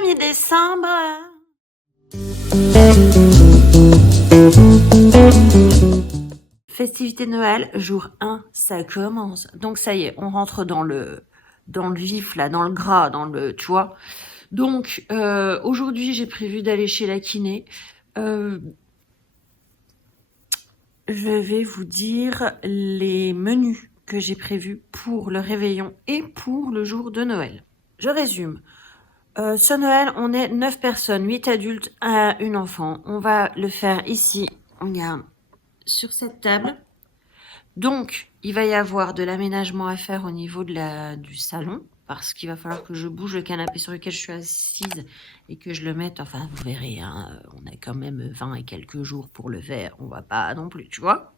1er décembre. Festivité de Noël, jour 1, ça commence. Donc ça y est, on rentre dans le vif, là, dans le gras, tu vois. Donc aujourd'hui, j'ai prévu d'aller chez la kiné. Je vais vous dire les menus que j'ai prévus pour le réveillon et pour le jour de Noël. Je résume. Ce Noël, on est 9 personnes, 8 adultes, une enfant. On va le faire ici, regarde, sur cette table. Donc, il va y avoir de l'aménagement à faire au niveau du salon, parce qu'il va falloir que je bouge le canapé sur lequel je suis assise et que je le mette. Enfin, vous verrez, hein, on a quand même 20 et quelques jours pour le faire. On va pas non plus, tu vois.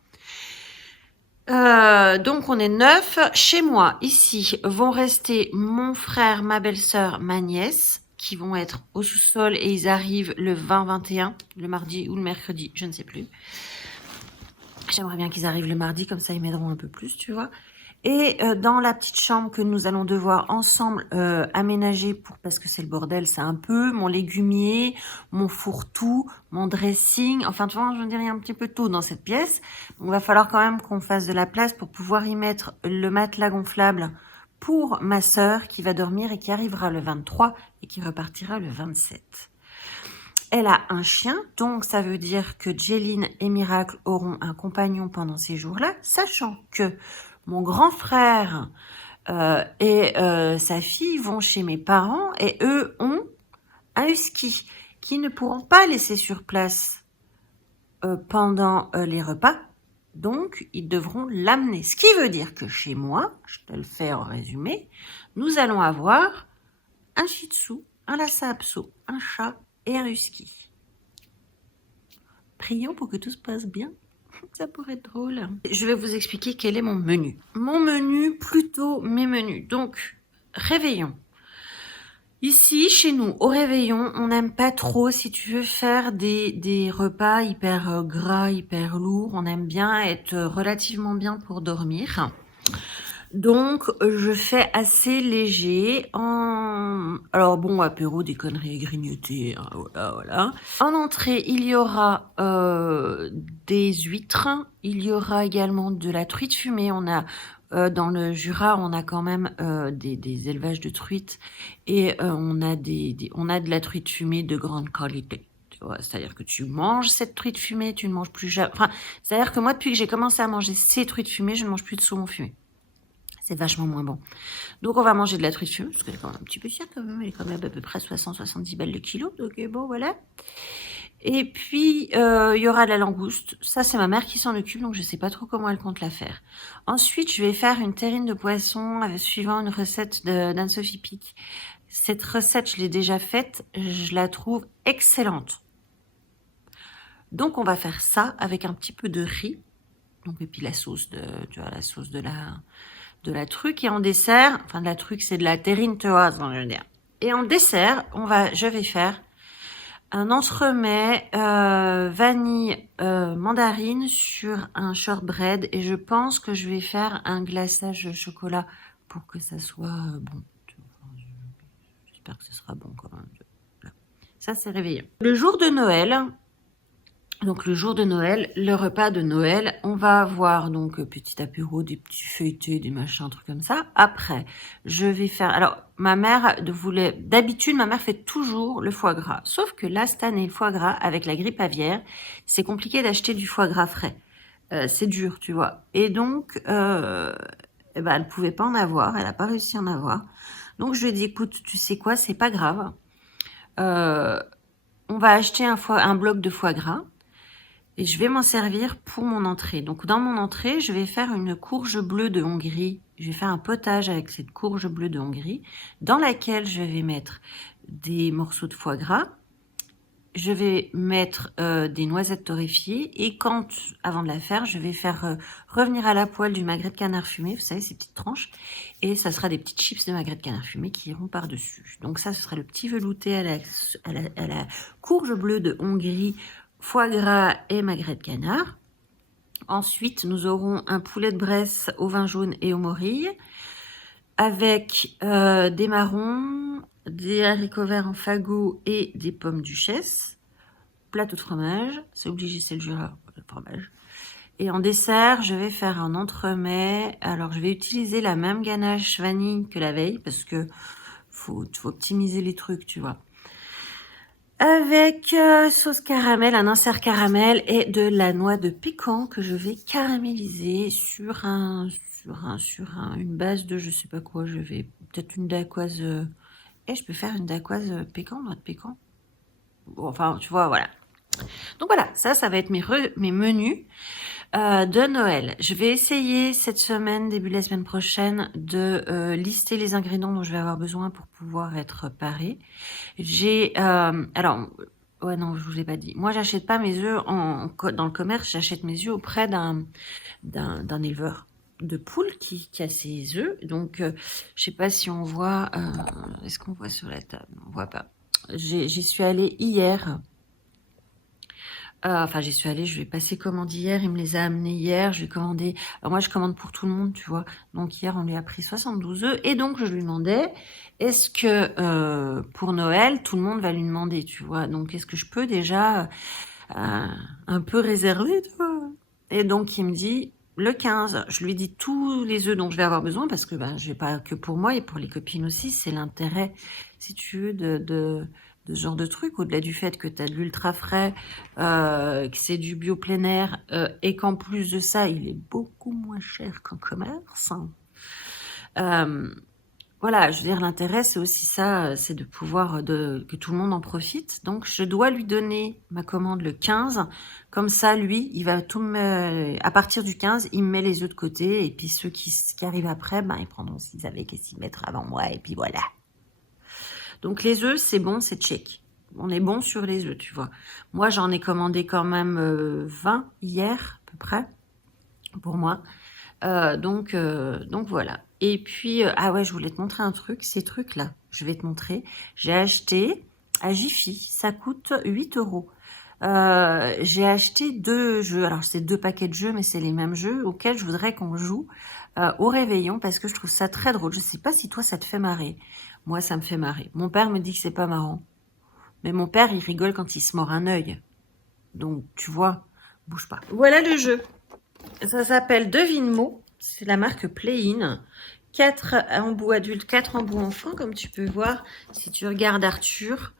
Donc, on est 9. Chez moi, ici, vont rester mon frère, ma belle-sœur, ma nièce, qui vont être au sous-sol et ils arrivent le 20-21, le mardi ou le mercredi, je ne sais plus. J'aimerais bien qu'ils arrivent le mardi, comme ça ils m'aideront un peu plus, tu vois. Et dans la petite chambre que nous allons devoir ensemble aménager, parce que c'est le bordel, c'est un peu mon légumier, mon fourre-tout, mon dressing, enfin tu vois, je dirais un petit peu tout dans cette pièce. Donc, il va falloir quand même qu'on fasse de la place pour pouvoir y mettre le matelas gonflable pour ma sœur qui va dormir et qui arrivera le 23 et qui repartira le 27. Elle a un chien, donc ça veut dire que Jeline et Miracle auront un compagnon pendant ces jours-là, sachant que mon grand frère et sa fille vont chez mes parents et eux ont un husky qui ne pourront pas laisser sur place pendant les repas. Donc, ils devront l'amener. Ce qui veut dire que chez moi, je te le fais en résumé, nous allons avoir un shih tzu, un lhasa apso, un chat et un husky. Prions pour que tout se passe bien. Ça pourrait être drôle. Je vais vous expliquer quel est mon menu. Mon menu, plutôt mes menus. Donc, réveillon. Ici, chez nous, au réveillon, on n'aime pas trop, si tu veux, faire des repas hyper gras, hyper lourds. On aime bien être relativement bien pour dormir. Donc, je fais assez léger. Alors bon, apéro, des conneries à grignoter, hein, voilà. En entrée, il y aura des huîtres. Il y aura également de la truite fumée. On a dans le Jura, on a quand même des élevages de truites et on a de la truite fumée de grande qualité. C'est-à-dire que tu manges cette truite fumée, tu ne manges plus jamais. Enfin, c'est-à-dire que moi, depuis que j'ai commencé à manger ces truites fumées, je ne mange plus de saumon fumé. C'est vachement moins bon. Donc, on va manger de la truite fumée, parce qu'elle est quand même un petit peu chère quand même. Elle est quand même à peu près 60-70 balles le kilo. Donc, bon, voilà. Et puis, il y aura de la langouste. Ça, c'est ma mère qui s'en occupe, donc je sais pas trop comment elle compte la faire. Ensuite, je vais faire une terrine de poisson suivant une recette d'Anne-Sophie Pic. Cette recette, je l'ai déjà faite. Je la trouve excellente. Donc, on va faire ça avec un petit peu de riz. Donc, et puis la sauce de la truc. Et en dessert, enfin de la truc, c'est de la terrine, tu vois, je veux dire. Et en dessert, je vais faire un entremets vanille mandarine sur un shortbread et je pense que je vais faire un glaçage chocolat pour que ça soit bon. J'espère que ce sera bon quand même. Voilà. Ça, c'est réveillon. Le jour de Noël, donc le jour de Noël, le repas de Noël, on va avoir donc petit apéro, des petits feuilletés, des machins, trucs comme ça. Après, je vais faire... Alors, d'habitude, ma mère fait toujours le foie gras. Sauf que là, cette année, le foie gras, avec la grippe aviaire, c'est compliqué d'acheter du foie gras frais. C'est dur, tu vois. Et donc, elle pouvait pas en avoir, elle n'a pas réussi à en avoir. Donc, je lui ai dit, écoute, tu sais quoi, c'est pas grave. On va acheter un bloc de foie gras. Et je vais m'en servir pour mon entrée. Donc, dans mon entrée, je vais faire une courge bleue de Hongrie. Je vais faire un potage avec cette courge bleue de Hongrie, dans laquelle je vais mettre des morceaux de foie gras. Je vais mettre des noisettes torréfiées. Et avant de la faire, je vais faire revenir à la poêle du magret de canard fumé. Vous savez, ces petites tranches. Et ça sera des petites chips de magret de canard fumé qui iront par-dessus. Donc ça, ce sera le petit velouté à la courge bleue de Hongrie, foie gras et magret de canard. Ensuite, nous aurons un poulet de Bresse au vin jaune et aux morilles, avec des marrons, des haricots verts en fagot et des pommes duchesse. Plateau de fromage, c'est obligé, c'est le Jura, le fromage. Et en dessert, je vais faire un entremets. Alors, je vais utiliser la même ganache vanille que la veille parce que faut optimiser les trucs, tu vois. Avec sauce caramel, un insert caramel et de la noix de pécan que je vais caraméliser sur une base de je sais pas quoi. Je vais peut-être une dacquoise. Et je peux faire une dacquoise pécan, noix de pécan. Bon, enfin, tu vois, voilà. Donc voilà, ça va être mes menus de Noël. Je vais essayer cette semaine, début de la semaine prochaine, de lister les ingrédients dont je vais avoir besoin pour pouvoir être parée. Alors, ouais non, je vous ai pas dit. Moi, j'achète pas mes œufs dans le commerce, j'achète mes œufs auprès d'un éleveur de poules qui a ses œufs. Donc, je sais pas si on voit. Est-ce qu'on voit sur la table? On voit pas. J'y suis allée hier. Enfin, j'y suis allée, je vais passer commande hier, il me les a amenés hier, je vais commander. Alors moi, je commande pour tout le monde, tu vois. Donc hier, on lui a pris 72 œufs et donc je lui demandais, est-ce que pour Noël, tout le monde va lui demander, tu vois. Donc est-ce que je peux déjà un peu réserver, tu vois. Et donc il me dit le 15. Je lui dis tous les œufs dont je vais avoir besoin parce que ben, je vais pas que pour moi et pour les copines aussi, c'est l'intérêt, si tu veux, de ce genre de truc, au-delà du fait que tu as de l'ultra frais, que c'est du bio plein air, et qu'en plus de ça, il est beaucoup moins cher qu'en commerce. Voilà, je veux dire, l'intérêt, c'est aussi ça, c'est de pouvoir, que tout le monde en profite. Donc, je dois lui donner ma commande le 15. Comme ça, lui, il va tout à partir du 15, il me met les œufs de côté. Et puis, ceux qui arrivent après, ben, ils prendront s'ils avaient qu'à s'y mettre avant moi. Et puis, voilà. Donc les œufs, c'est bon, c'est check. On est bon sur les œufs, tu vois. Moi, j'en ai commandé quand même 20 hier, à peu près, pour moi. Donc voilà. Et puis, ah ouais, je voulais te montrer un truc. Ces trucs-là, je vais te montrer. J'ai acheté à Jiffy. Ça coûte 8 euros. J'ai acheté 2 jeux. Alors, c'est 2 paquets de jeux, mais c'est les mêmes jeux auxquels je voudrais qu'on joue au réveillon parce que je trouve ça très drôle. Je sais pas si toi, ça te fait marrer. Moi, ça me fait marrer. Mon père me dit que c'est pas marrant. Mais mon père, il rigole quand il se mord un œil. Donc, tu vois, bouge pas. Voilà le jeu. Ça s'appelle Devine-mot. C'est la marque Play-in. 4 embouts adultes, 4 embouts enfants, comme tu peux voir. Si tu regardes Arthur,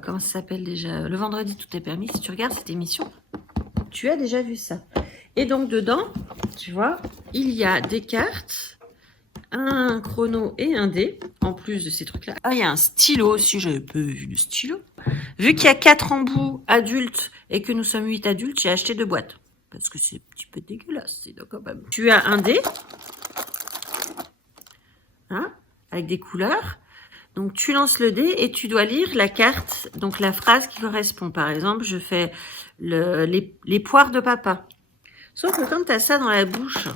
comment ça s'appelle déjà? Le vendredi, tout est permis. Si tu regardes cette émission, tu as déjà vu ça. Et donc, dedans, tu vois, il y a des cartes, un chrono et un dé, en plus de ces trucs-là. Ah, il y a un stylo, si j'avais pas vu le stylo. Vu qu'il y a 4 embouts adultes et que nous sommes 8 adultes, j'ai acheté 2 boîtes. Parce que c'est un petit peu dégueulasse, c'est quand même. Tu as un dé, hein, avec des couleurs. Donc, tu lances le dé et tu dois lire la carte, donc la phrase qui correspond. Par exemple, je fais les poires de papa. Sauf que quand tu as ça dans la bouche...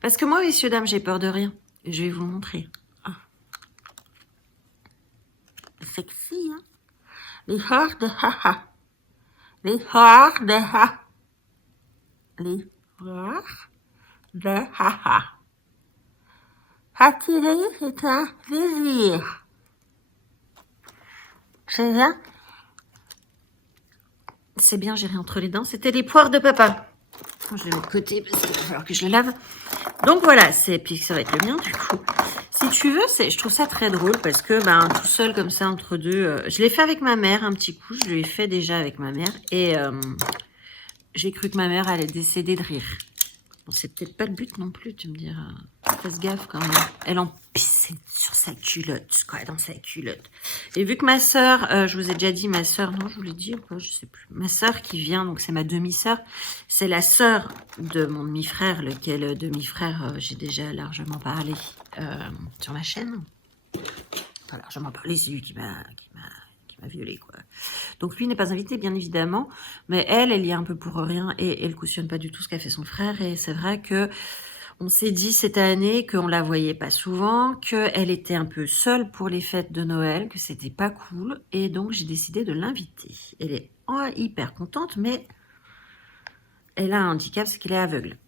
Parce que moi, messieurs, dames, j'ai peur de rien. Je vais vous le montrer. Ah. Sexy, hein? Les hordes de haha. Les hordes de ha. Les hordes de haha. Attirer est un plaisir. C'est bien? C'est bien, j'ai rien entre les dents. C'était les poires de papa. Je vais mettre de côté parce qu'il va falloir que je le lave. Donc voilà, puis ça va être le mien du coup. Si tu veux, je trouve ça très drôle parce que ben, tout seul comme ça entre deux, je l'ai fait avec ma mère un petit coup, je l'ai fait déjà avec ma mère et j'ai cru que ma mère allait décéder de rire. Bon, c'est peut-être pas le but non plus, tu me diras. Fasse gaffe quand même. Elle en pissait sur sa culotte, quoi, dans sa culotte. Et vu que ma sœur, je vous ai déjà dit, ma sœur, non, je vous l'ai dit ou pas, je sais plus. Ma sœur qui vient, donc c'est ma demi-sœur, c'est la sœur de mon demi-frère, lequel demi-frère, j'ai déjà largement parlé sur ma chaîne. Enfin, largement parlé, c'est lui qui m'a violée, quoi. Donc lui n'est pas invité, bien évidemment, mais elle y est un peu pour rien et elle cautionne pas du tout ce qu'a fait son frère. Et c'est vrai que on s'est dit cette année qu'on la voyait pas souvent, qu'elle était un peu seule pour les fêtes de Noël, que c'était pas cool, et donc j'ai décidé de l'inviter. Elle est hyper contente, mais elle a un handicap, c'est qu'elle est aveugle.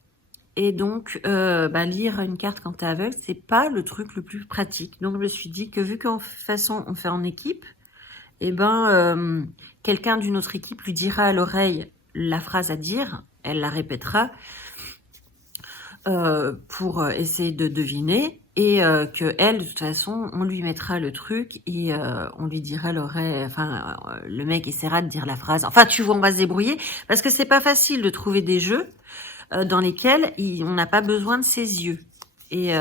Et donc, lire une carte quand t'es aveugle, c'est pas le truc le plus pratique. Donc, je me suis dit que vu qu'en façon, on fait en équipe, et quelqu'un d'une autre équipe lui dira à l'oreille la phrase à dire, elle la répétera pour essayer de deviner, et que elle, de toute façon, on lui mettra le truc et on lui dira à l'oreille, le mec essaiera de dire la phrase. Enfin, tu vois, on va se débrouiller parce que c'est pas facile de trouver des jeux dans lesquels on n'a pas besoin de ses yeux, et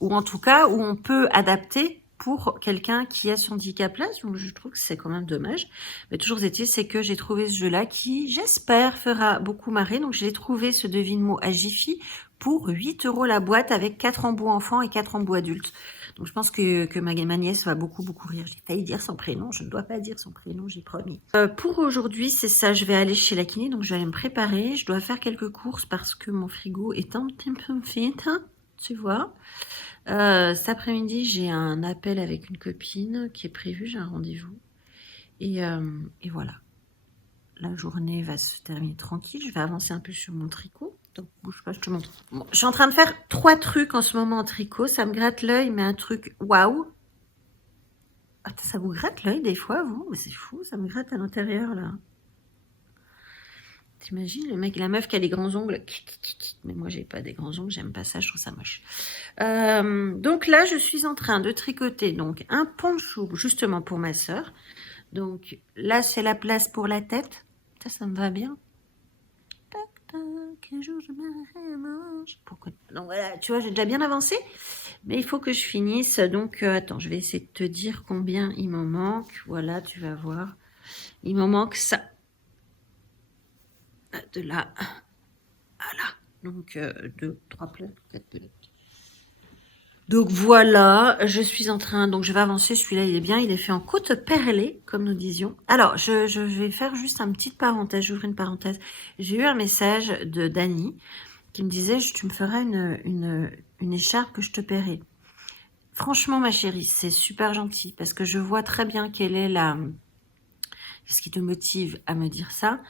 ou en tout cas où on peut adapter pour quelqu'un qui a son handicap là. Donc je trouve que c'est quand même dommage, mais toujours est-il, c'est que j'ai trouvé ce jeu là qui, j'espère, fera beaucoup marrer. Donc j'ai trouvé ce devine-mot à Jiffy pour 8 € la boîte, avec 4 embouts enfants et 4 embouts adultes. Donc je pense que ma nièce va beaucoup rire. J'ai failli dire son prénom, je ne dois pas dire son prénom, j'ai promis. Pour aujourd'hui, c'est ça, je vais aller chez la kiné, donc je vais aller me préparer. Je dois faire quelques courses parce que mon frigo est un petit peu vide, tu vois. Cet après-midi, j'ai un appel avec une copine qui est prévu, j'ai un rendez-vous. Et voilà. La journée va se terminer tranquille. Je vais avancer un peu sur mon tricot. Donc, bouge pas, je te montre. Bon, je suis en train de faire 3 trucs en ce moment en tricot. Ça me gratte l'œil, mais un truc waouh. Attends, ça vous gratte l'œil des fois, vous? Mais c'est fou, ça me gratte à l'intérieur, là. T'imagines, le mec, la meuf qui a des grands ongles. Mais moi, j'ai pas des grands ongles, j'aime pas ça, je trouve ça moche. Donc là, je suis en train de tricoter donc un poncho, justement pour ma sœur. Donc là, c'est la place pour la tête. Ça me va bien. Pourquoi? Donc voilà, tu vois, j'ai déjà bien avancé, mais il faut que je finisse. Donc attends, je vais essayer de te dire combien il m'en manque. Voilà, tu vas voir. Il m'en manque ça. De là à là. Donc 2, 3 pelotes, 4 pelotes. Donc voilà, je suis en train, donc je vais avancer. Celui-là, il est bien, il est fait en côte perlée, comme nous disions. Alors, je vais faire juste une petite parenthèse, j'ouvre une parenthèse. J'ai eu un message de Dani qui me disait, tu me feras une écharpe que je te paierai. Franchement, ma chérie, c'est super gentil, parce que je vois très bien quelle est ce qui te motive à me dire ça.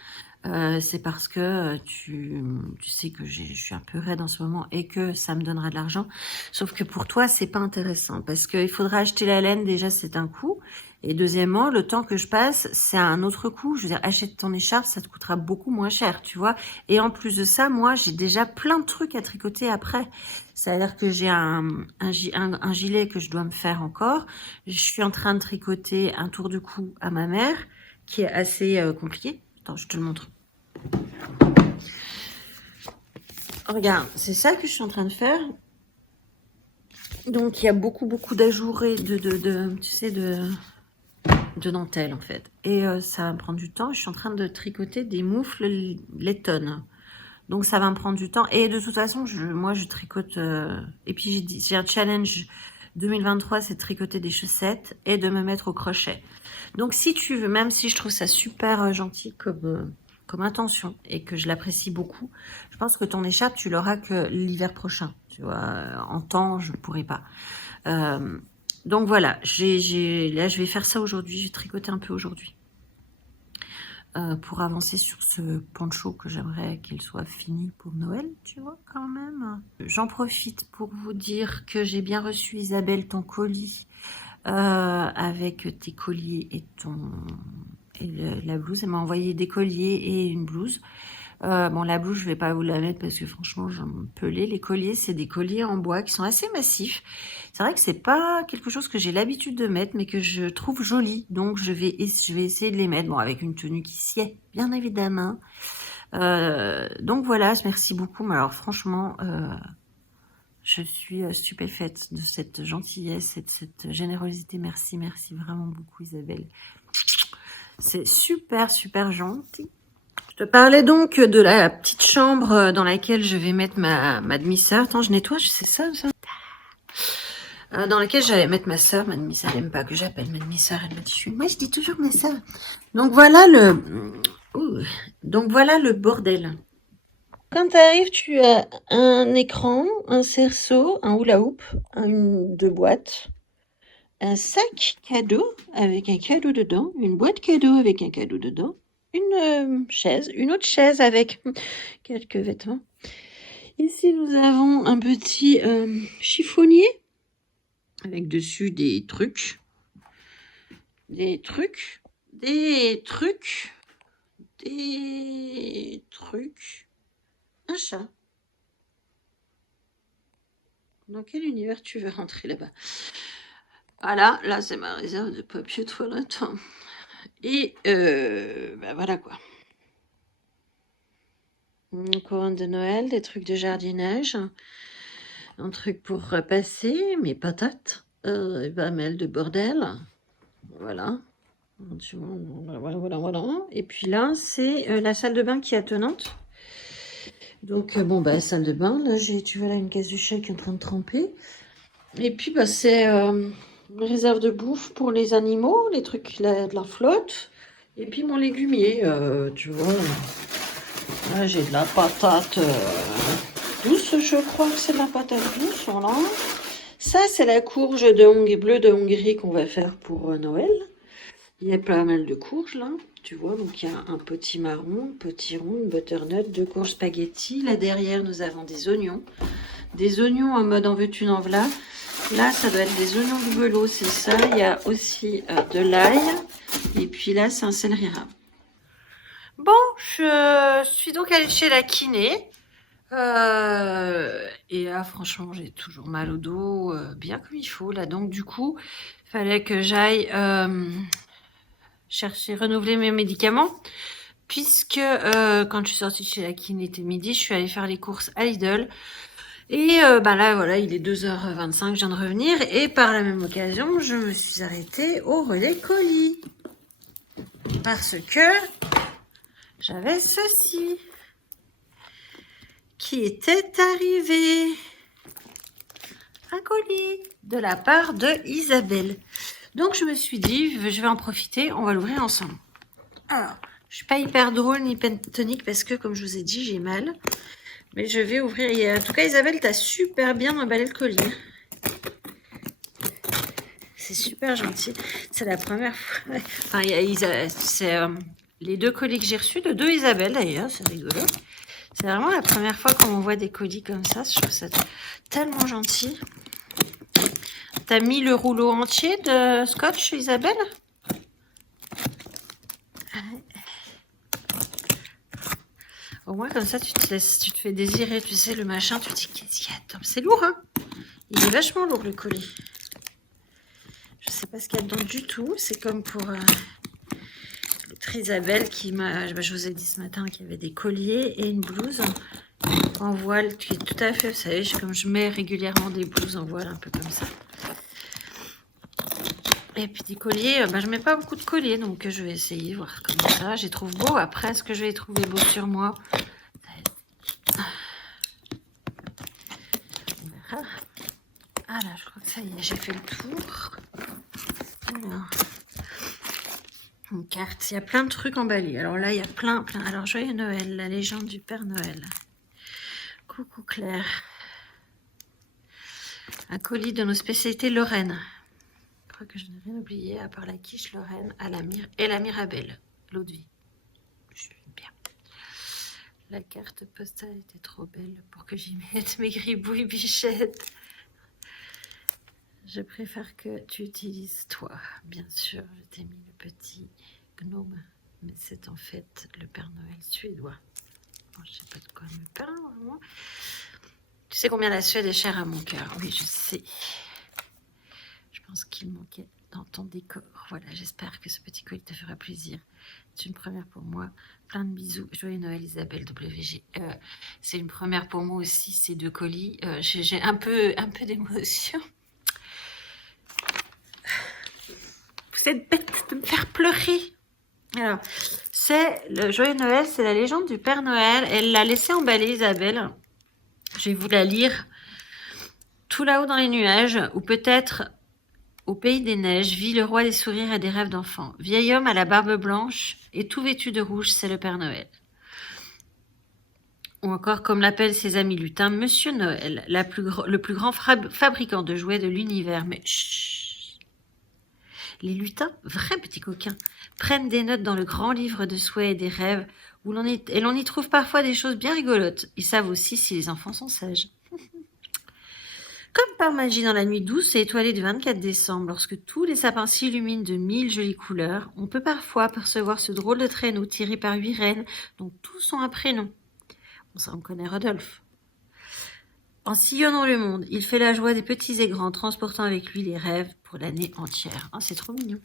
C'est parce que tu sais que je suis un peu raide en ce moment et que ça me donnera de l'argent. Sauf que pour toi, c'est pas intéressant parce qu'il faudra acheter la laine, déjà c'est un coût. Et deuxièmement, le temps que je passe, c'est un autre coût. Je veux dire, achète ton écharpe, ça te coûtera beaucoup moins cher, tu vois. Et en plus de ça, moi, j'ai déjà plein de trucs à tricoter après. C'est-à-dire que j'ai un gilet que je dois me faire encore. Je suis en train de tricoter un tour de cou à ma mère qui est assez compliqué. Attends, je te le montre. Regarde, c'est ça que je suis en train de faire. Donc, il y a beaucoup d'ajourés tu sais, de dentelle, en fait. Et ça va me prendre du temps. Je suis en train de tricoter des moufles laitonnes. Donc, ça va me prendre du temps. Et de toute façon, moi, je tricote... Et puis, j'ai un challenge 2023, c'est de tricoter des chaussettes et de me mettre au crochet. Donc, si tu veux, même si je trouve ça super gentil comme intention et que je l'apprécie beaucoup, je pense que ton écharpe, tu l'auras que l'hiver prochain. Tu vois, en temps, je ne pourrai pas. Donc voilà, là, je vais faire ça aujourd'hui. Je vais tricoter un peu aujourd'hui pour avancer sur ce poncho que j'aimerais qu'il soit fini pour Noël, tu vois, quand même. J'en profite pour vous dire que j'ai bien reçu, Isabelle, ton colis avec tes colliers et la blouse. Elle m'a envoyé des colliers et une blouse. Bon, la blouse, je vais pas vous la mettre parce que franchement, j'en pelais. Les colliers, c'est des colliers en bois qui sont assez massifs. C'est vrai que c'est pas quelque chose que j'ai l'habitude de mettre, mais que je trouve joli. Donc, je vais essayer de les mettre. Bon, avec une tenue qui sied, bien évidemment. Donc voilà, merci beaucoup. Mais alors, franchement, je suis stupéfaite de cette gentillesse et de cette générosité. Merci vraiment beaucoup, Isabelle. C'est super gentil. Je te parlais donc de la petite chambre dans laquelle je vais mettre ma demi-sœur. Attends, je nettoie, c'est ça. Dans laquelle j'allais mettre ma sœur. Ma demi-sœur, elle n'aime pas que j'appelle ma demi-sœur. Elle me dit, moi je dis toujours ma sœur. Donc voilà le bordel. Quand tu arrives, tu as un écran, un cerceau, un hula hoop, deux boîtes, un sac cadeau avec un cadeau dedans, une boîte cadeau avec un cadeau dedans, une chaise, une autre chaise avec quelques vêtements. Ici, nous avons un petit chiffonnier avec dessus des trucs. Des trucs. Un chat. Dans quel univers tu veux rentrer là-bas? Voilà, là c'est ma réserve de papier de toilette. Et bah voilà quoi. Une couronne de Noël, des trucs de jardinage, un truc pour repasser mes patates, et bamelles de bordel. Voilà. Voilà. Et puis là, c'est la salle de bain qui est attenante. Donc, bon, bah, salle de bain. Là, tu vois, là, une caisse du chat qui est en train de tremper. Et puis, bah, c'est une réserve de bouffe pour les animaux, les trucs de la flotte. Et puis, mon légumier, tu vois. Là, j'ai de la patate douce, je crois que c'est de la patate douce. Voilà. Ça, c'est la courge bleue de Hongrie qu'on va faire pour Noël. Il y a pas mal de courges là, tu vois. Donc, il y a un petit marron, petit rond, une butternut, 2 courges spaghetti. Là, derrière, nous avons des oignons. Des oignons en mode en veux-tu, en voilà. Là, ça doit être des oignons de velours, c'est ça. Il y a aussi de l'ail. Et puis là, c'est un céleri rave. Bon, je suis donc allée chez la kiné. Et là, franchement, j'ai toujours mal au dos, bien comme il faut. Là, donc, du coup, il fallait que j'aille chercher, renouveler mes médicaments. Puisque quand je suis sortie de chez la kiné, était midi, je suis allée faire les courses à Lidl. Et bah là, voilà, il est 2h25, je viens de revenir. Et par la même occasion, je me suis arrêtée au relais colis. Parce que j'avais ceci qui était arrivé. Un colis de la part de Isabelle. Donc je me suis dit, je vais en profiter, on va l'ouvrir ensemble. Alors, je suis pas hyper drôle ni pentonique parce que, comme je vous ai dit, j'ai mal. Mais je vais ouvrir. Et en tout cas, Isabelle, t'as super bien emballé le colis. C'est super gentil. C'est la première fois. Enfin, c'est les 2 colis que j'ai reçus de 2 Isabelle d'ailleurs. C'est rigolo. C'est vraiment la première fois qu'on m'envoie des colis comme ça. Je trouve ça tellement gentil. T'as mis le rouleau entier de scotch, Isabelle? Au moins, comme ça, tu te fais désirer, tu sais, le machin. Tu te dis, qu'est-ce qu'il y a dedans? C'est lourd, hein? Il est vachement lourd, le colis. Je sais pas ce qu'il y a dedans du tout. C'est comme pour l'autre Isabelle qui m'a... Je vous ai dit ce matin qu'il y avait des colliers et une blouse en voile qui est tout à fait... Vous savez, comme je mets régulièrement des blouses en voile, un peu comme ça. Et puis des colliers, je mets pas beaucoup de colliers, donc je vais essayer, voir comme ça. Je les trouve beaux. Après, est-ce que je vais les trouver beaux sur moi? On verra. Ah là, je crois que ça y est, j'ai fait le tour. Alors, une carte. Il y a plein de trucs emballés. Alors là, il y a plein. Alors, joyeux Noël, la légende du Père Noël. Coucou Claire. Un colis de nos spécialités Lorraine. Je crois que je n'ai rien oublié à part la quiche Lorraine et la Mirabelle. L'eau de vie. Je suis bien. La carte postale était trop belle pour que j'y mette mes gribouilles bichettes. Je préfère que tu utilises toi. Bien sûr, je t'ai mis le petit gnome, mais c'est en fait le Père Noël suédois. Bon, je sais pas de quoi il me parle, vraiment. Tu sais combien la Suède est chère à mon cœur? Oui, je sais. Je pense qu'il manquait dans ton décor. Voilà, j'espère que ce petit colis te fera plaisir. C'est une première pour moi. Plein de bisous. Joyeux Noël, Isabelle WG. C'est une première pour moi aussi, ces 2 colis. J'ai un peu d'émotion. Vous êtes bête de me faire pleurer. Alors, c'est le Joyeux Noël, c'est la légende du Père Noël. Elle l'a laissé emballer, Isabelle. Je vais vous la lire. Tout là-haut dans les nuages, ou peut-être au pays des neiges, vit le roi des sourires et des rêves d'enfants. Vieil homme à la barbe blanche et tout vêtu de rouge, c'est le Père Noël. Ou encore, comme l'appellent ses amis lutins, Monsieur Noël, le plus grand fabricant de jouets de l'univers. Mais chut. Les lutins, vrais petits coquins, prennent des notes dans le grand livre de souhaits et des rêves, où l'on y trouve parfois des choses bien rigolotes. Ils savent aussi si les enfants sont sages. Comme par magie dans la nuit douce et étoilée du 24 décembre, lorsque tous les sapins s'illuminent de 1000 jolies couleurs, on peut parfois percevoir ce drôle de traîneau tiré par 8 reines, dont tous ont un prénom. On connaît Rodolphe. En sillonnant le monde, il fait la joie des petits et grands, transportant avec lui les rêves pour l'année entière. Oh, c'est trop mignon.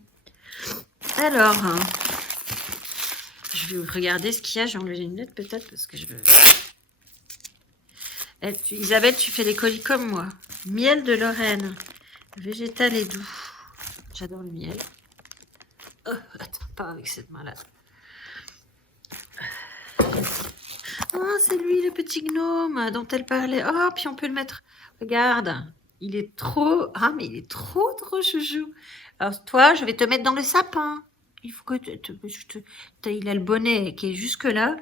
Alors, je vais regarder ce qu'il y a. J'ai enlevé les lunettes peut-être parce que je veux... Isabelle, tu fais les colis comme moi. Miel de Lorraine. Végétal et doux. J'adore le miel. Oh, attends, pas avec cette main-là. Oh, c'est lui, le petit gnome dont elle parlait. Oh, puis on peut le mettre. Regarde, il est trop... Ah, mais il est trop chouchou. Alors, toi, je vais te mettre dans le sapin. Il faut que il a le bonnet qui est jusque là.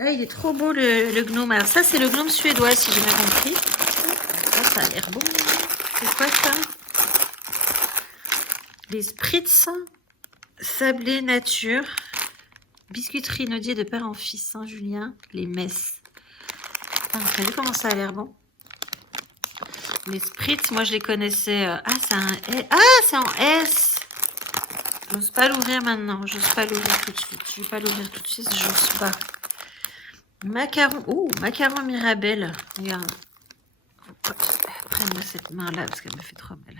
Ah, il est trop beau, le gnome. Alors, ça, c'est le gnome suédois, si j'ai bien compris. Ça a l'air beau. C'est quoi, ça? Les Spritz sablés nature. Biscuiterie Nodier de père en fils, Saint-Julien, les messes. Ah, vous savez comment ça a l'air bon? Les Spritz, moi je les connaissais. C'est en S. J'ose pas l'ouvrir maintenant. J'ose pas l'ouvrir tout de suite. Je vais pas l'ouvrir tout de suite. J'ose pas. Macaron. Oh, macaron Mirabelle. Regarde. Prends-moi cette main-là parce qu'elle me fait trop mal.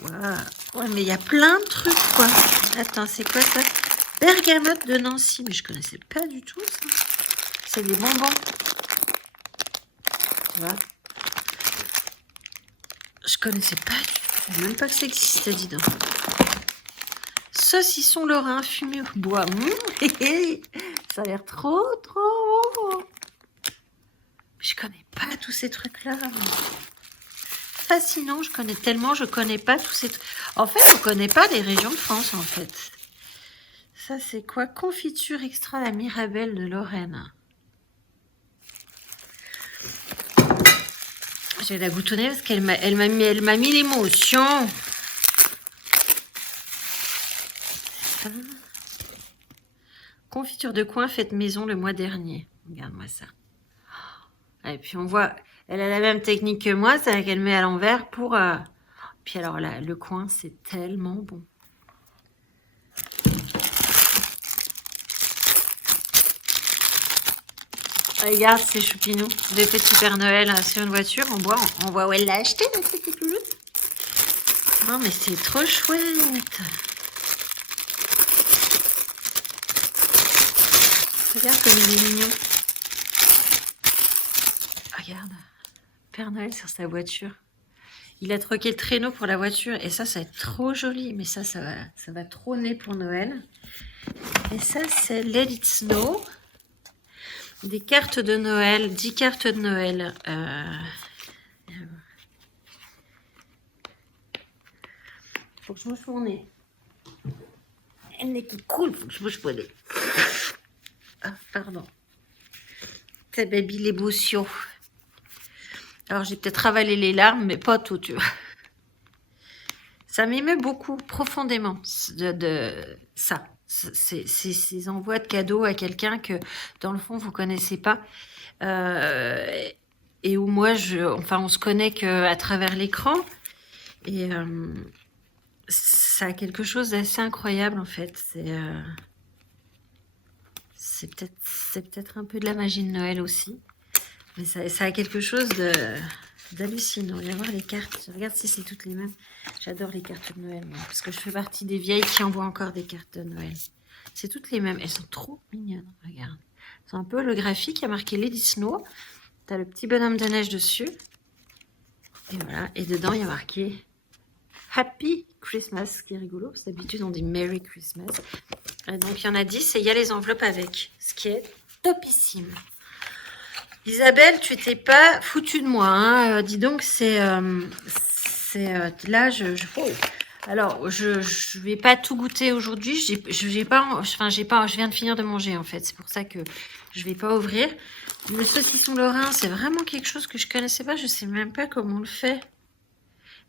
Wow. Ouais, mais il y a plein de trucs, quoi. Attends, c'est quoi ça? Bergamote de Nancy, mais je connaissais pas du tout ça. C'est des bonbons. Tu vois? Je connaissais pas du tout. Je savais même pas que ça existait, dis donc. Saucisson lorrain fumé au bois. Ça a l'air trop bon. Je connais pas tous ces trucs-là. Fascinant, je connais pas tous ces trucs. En fait, on connaît pas les régions de France, en fait. Ça, c'est quoi? Confiture extra la Mirabelle de Lorraine. Je vais la boutonner parce qu'elle m'a mis l'émotion. Confiture de coin faite maison le mois dernier. Regarde-moi ça. Et puis on voit, elle a la même technique que moi, c'est qu'elle met à l'envers pour... Puis alors là, le coin, c'est tellement bon. Regarde ces choupinous, des petits Père Noël sur une voiture. On voit où elle l'a acheté, la petite louloute. Non, mais c'est trop chouette. Regarde comme il est mignon. Regarde, Père Noël sur sa voiture. Il a troqué le traîneau pour la voiture. Et ça va être trop joli. Mais ça va trôner pour Noël. Et ça, c'est Let It Snow. Des cartes de Noël, 10 cartes de Noël. Faut que je bouge mon nez. Le nez qui coule, faut que je bouge mon nez. Ah, pardon. Ta baby l'émotion. Alors, j'ai peut-être ravalé les larmes, mais pas tout, tu vois. Ça m'émeut beaucoup, profondément, de ça. Ces envois de cadeaux à quelqu'un que, dans le fond, vous connaissez pas. Et où moi, on se connaît qu'à travers l'écran. Et ça a quelque chose d'assez incroyable, en fait. C'est peut-être un peu de la magie de Noël aussi. Mais ça a quelque chose d'hallucinant. Il va y avoir les cartes. Je regarde si c'est toutes les mêmes. J'adore les cartes de Noël, moi, parce que je fais partie des vieilles qui envoient encore des cartes de Noël. C'est toutes les mêmes. Elles sont trop mignonnes. Regarde. C'est un peu holographique. Il y a marqué Let It Snow. Tu as le petit bonhomme de neige dessus. Et voilà. Et dedans, il y a marqué Happy Christmas, ce qui est rigolo. D'habitude, on dit Merry Christmas. Et donc, il y en a 10 et il y a les enveloppes avec. Ce qui est topissime. Isabelle, tu t'es pas foutue de moi, hein. Dis donc, là, oh. Alors, je vais pas tout goûter aujourd'hui. Je viens de finir de manger en fait. C'est pour ça que je vais pas ouvrir. Le saucisson lorrain, c'est vraiment quelque chose que je connaissais pas. Je sais même pas comment on le fait.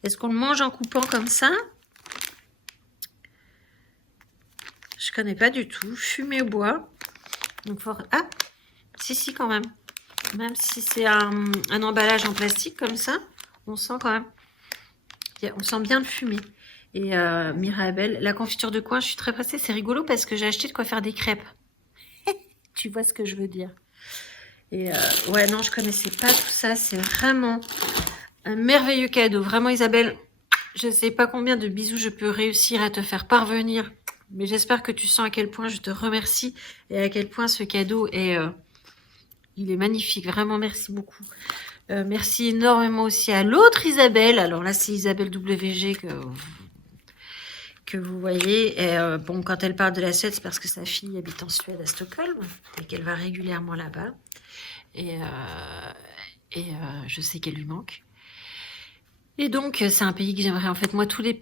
Est-ce qu'on le mange en coupant comme ça? Je connais pas du tout. Fumée au bois. Donc, ah, si, quand même. Même si c'est un emballage en plastique comme ça, on sent quand même. On sent bien le fumée. Et Mirabelle, la confiture de coin, je suis très pressée. C'est rigolo parce que j'ai acheté de quoi faire des crêpes. Tu vois ce que je veux dire. Et ouais, non, je connaissais pas tout ça. C'est vraiment un merveilleux cadeau. Vraiment, Isabelle, je ne sais pas combien de bisous je peux réussir à te faire parvenir. Mais j'espère que tu sens à quel point je te remercie et à quel point ce cadeau est... il est magnifique. Vraiment, merci beaucoup. Merci énormément aussi à l'autre Isabelle. Alors là, c'est Isabelle WG que vous voyez. Et, bon, quand elle parle de la Suède, c'est parce que sa fille habite en Suède, à Stockholm, et qu'elle va régulièrement là-bas. Et je sais qu'elle lui manque. Et donc, c'est un pays que j'aimerais. En fait, moi, tous ces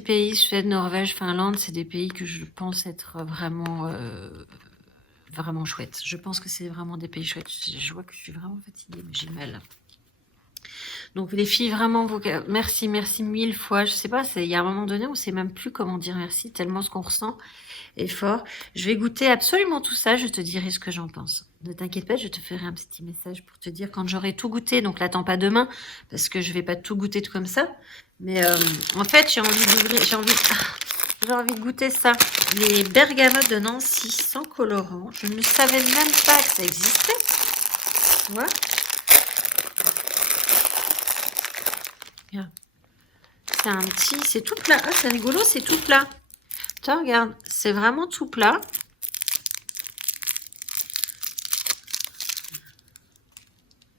pays, Suède, Norvège, Finlande, c'est des pays que je pense être vraiment, vraiment chouettes. Je pense que c'est vraiment des pays chouettes. Je vois que je suis vraiment fatiguée, mais j'ai mal. Donc les filles, vraiment, merci mille fois. Je sais pas, il y a un moment donné, on sait même plus comment dire merci, tellement ce qu'on ressent est fort. Je vais goûter absolument tout ça, je te dirai ce que j'en pense. Ne t'inquiète pas, je te ferai un petit message pour te dire quand j'aurai tout goûté. Donc l'attends pas demain, parce que je vais pas tout goûter comme ça. Mais en fait, j'ai envie de goûter ça. Les bergamotes de Nancy sans colorant. Je ne savais même pas que ça existait. Tu vois ? C'est un petit, c'est tout plat. Ah, c'est rigolo, c'est tout plat. Tiens, regarde, c'est vraiment tout plat.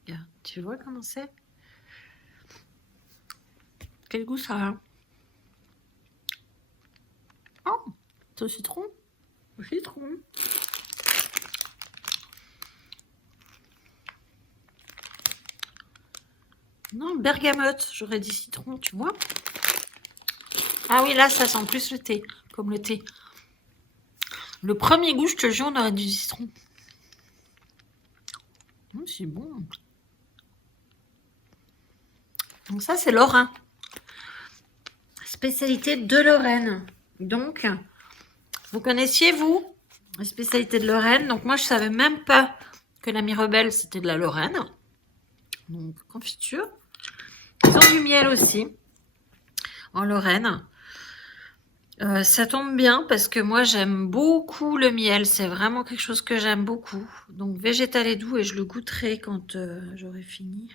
Regarde, tu vois comment c'est? Quel goût ça a? Oh, c'est au citron. Au citron. Non, bergamote, j'aurais dit citron, tu vois? Ah oui, là, ça sent plus le thé, comme le thé. Le premier goût, je te jure, on aurait du citron. C'est bon. Donc ça, c'est Lorrain. Spécialité de Lorraine. Donc, vous connaissiez, vous, la spécialité de Lorraine? Donc moi, je savais même pas que la Mirabelle, c'était de la Lorraine. Donc, confiture. Ils ont du miel aussi, en Lorraine. Ça tombe bien parce que moi j'aime beaucoup le miel, c'est vraiment quelque chose que j'aime beaucoup. Donc végétal et doux et je le goûterai quand j'aurai fini.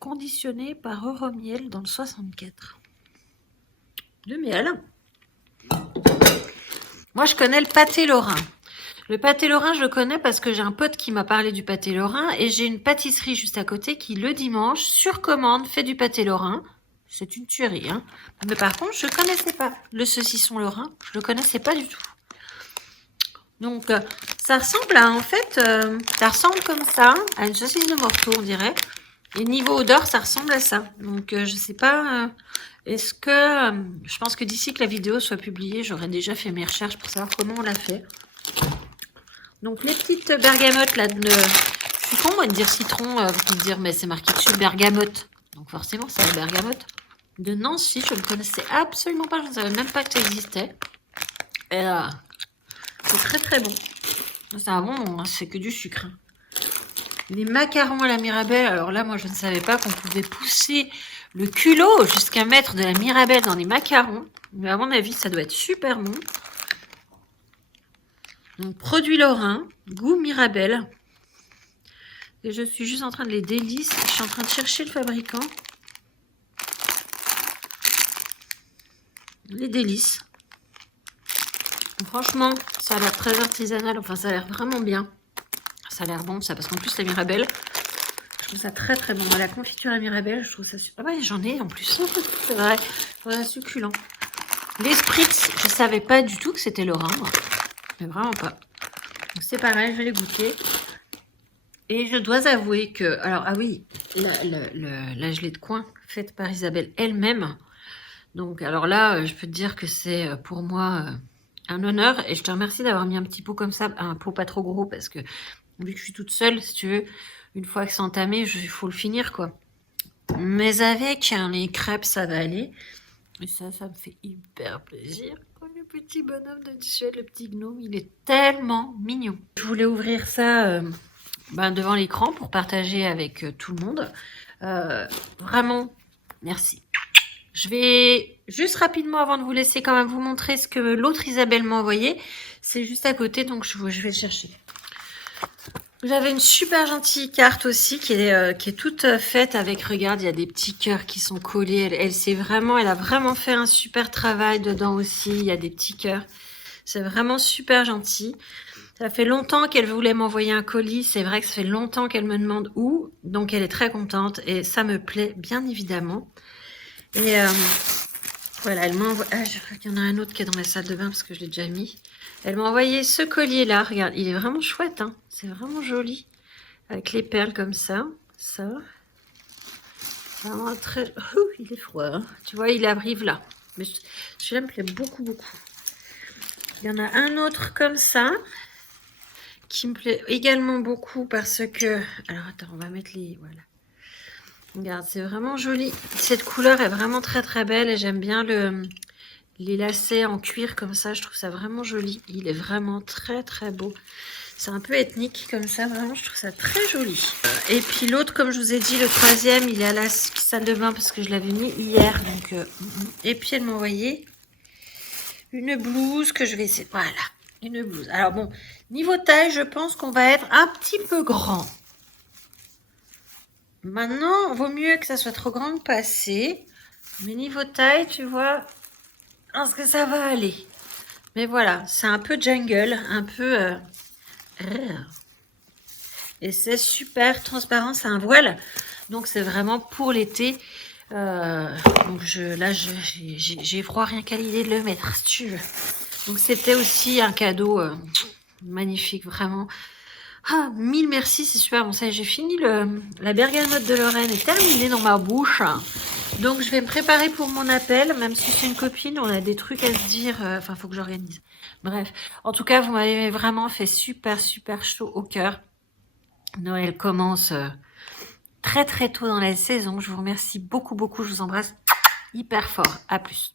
Conditionné par Euromiel dans le 64. Du miel. Moi je connais le pâté lorrain. Le pâté lorrain, je le connais parce que j'ai un pote qui m'a parlé du pâté lorrain et j'ai une pâtisserie juste à côté qui, le dimanche, sur commande, fait du pâté lorrain. C'est une tuerie, hein. Mais par contre, je connaissais pas le saucisson lorrain. Je le connaissais pas du tout. Donc, ça ressemble à, en fait, ça ressemble comme ça à une saucisse de morceau, on dirait. Et niveau odeur, ça ressemble à ça. Donc, je sais pas... est-ce que... je pense que d'ici que la vidéo soit publiée, j'aurais déjà fait mes recherches pour savoir comment on l'a fait. Donc les petites bergamotes là, je suis con moi de dire citron, vous me dire mais c'est marqué dessus bergamote. Donc forcément c'est la bergamote de Nancy, je ne connaissais absolument pas, je ne savais même pas que ça existait. Et c'est très très bon. C'est un bon, c'est que du sucre. Hein. Les macarons à la Mirabelle, alors là moi je ne savais pas qu'on pouvait pousser le culot jusqu'à mettre de la Mirabelle dans les macarons. Mais à mon avis ça doit être super bon. Donc, produit lorrain, goût Mirabelle. Et je suis juste en train de les délices. Je suis en train de chercher le fabricant. Les délices. Donc, franchement, ça a l'air très artisanal. Enfin, ça a l'air vraiment bien. Ça a l'air bon, ça. Parce qu'en plus, la Mirabelle, je trouve ça très très bon. La confiture à Mirabelle, je trouve ça super. Ah ouais, j'en ai en plus. C'est vrai. Voilà, succulent. Les spritz, je savais pas du tout que c'était lorrain. Mais vraiment pas. Donc c'est pareil, je vais les goûter. Et je dois avouer que... Alors, ah oui, la gelée de coin faite par Isabelle elle-même. Donc, alors là, je peux te dire que c'est pour moi un honneur. Et je te remercie d'avoir mis un petit pot comme ça, un pot pas trop gros, parce que vu que je suis toute seule, si tu veux, une fois que c'est entamé, il faut le finir, quoi. Mais avec les crêpes, ça va aller. Et ça me fait hyper plaisir. Oh, le petit bonhomme de Suède, le petit gnome, il est tellement mignon. Je voulais ouvrir ça devant l'écran pour partager avec tout le monde. Vraiment, merci. Je vais juste rapidement, avant de vous laisser, quand même vous montrer ce que l'autre Isabelle m'a envoyé. C'est juste à côté, donc je vais le chercher. J'avais une super gentille carte aussi qui est toute faite avec, regarde, il y a des petits cœurs qui sont collés. Elle a vraiment fait un super travail dedans aussi. Il y a des petits cœurs. C'est vraiment super gentil. Ça fait longtemps qu'elle voulait m'envoyer un colis. C'est vrai que ça fait longtemps qu'elle me demande où. Donc elle est très contente et ça me plaît bien évidemment. Et voilà, elle m'a envoyé... Ah, je crois qu'il y en a un autre qui est dans la salle de bain parce que je l'ai déjà mis. Elle m'a envoyé ce collier-là. Regarde, il est vraiment chouette, hein. C'est vraiment joli. Avec les perles comme ça. Ça. Vraiment très... Ouh, il est froid, hein. Tu vois, il arrive là. Mais celui-là me plaît beaucoup, beaucoup. Il y en a un autre comme ça. Qui me plaît également beaucoup parce que... Alors, attends, on va mettre les... Voilà. Regarde, c'est vraiment joli. Cette couleur est vraiment très, très belle. Et j'aime bien les lacets en cuir comme ça, je trouve ça vraiment joli. Il est vraiment très très beau. C'est un peu ethnique comme ça, vraiment, je trouve ça très joli. Et puis l'autre, comme je vous ai dit, le troisième, il est à la salle de bain parce que je l'avais mis hier. Donc, et puis elle m'a envoyé une blouse que je vais essayer. Voilà, une blouse. Alors bon, niveau taille, je pense qu'on va être un petit peu grand. Maintenant, vaut mieux que ça soit trop grand que pas assez. Mais niveau taille, tu vois... Est-ce que ça va aller? Mais voilà, c'est un peu jungle, un peu... Et c'est super transparent, c'est un voile. Donc c'est vraiment pour l'été. Donc là, j'ai froid rien qu'à l'idée de le mettre, si tu veux. Donc c'était aussi un cadeau magnifique, vraiment. Ah, mille merci, c'est super. Bon, ça y est, j'ai fini la bergamote de Lorraine est terminée dans ma bouche. Donc, je vais me préparer pour mon appel. Même si c'est une copine, on a des trucs à se dire. Enfin, faut que j'organise. Bref. En tout cas, vous m'avez vraiment fait super, super chaud au cœur. Noël commence très, très tôt dans la saison. Je vous remercie beaucoup, beaucoup. Je vous embrasse hyper fort. À plus.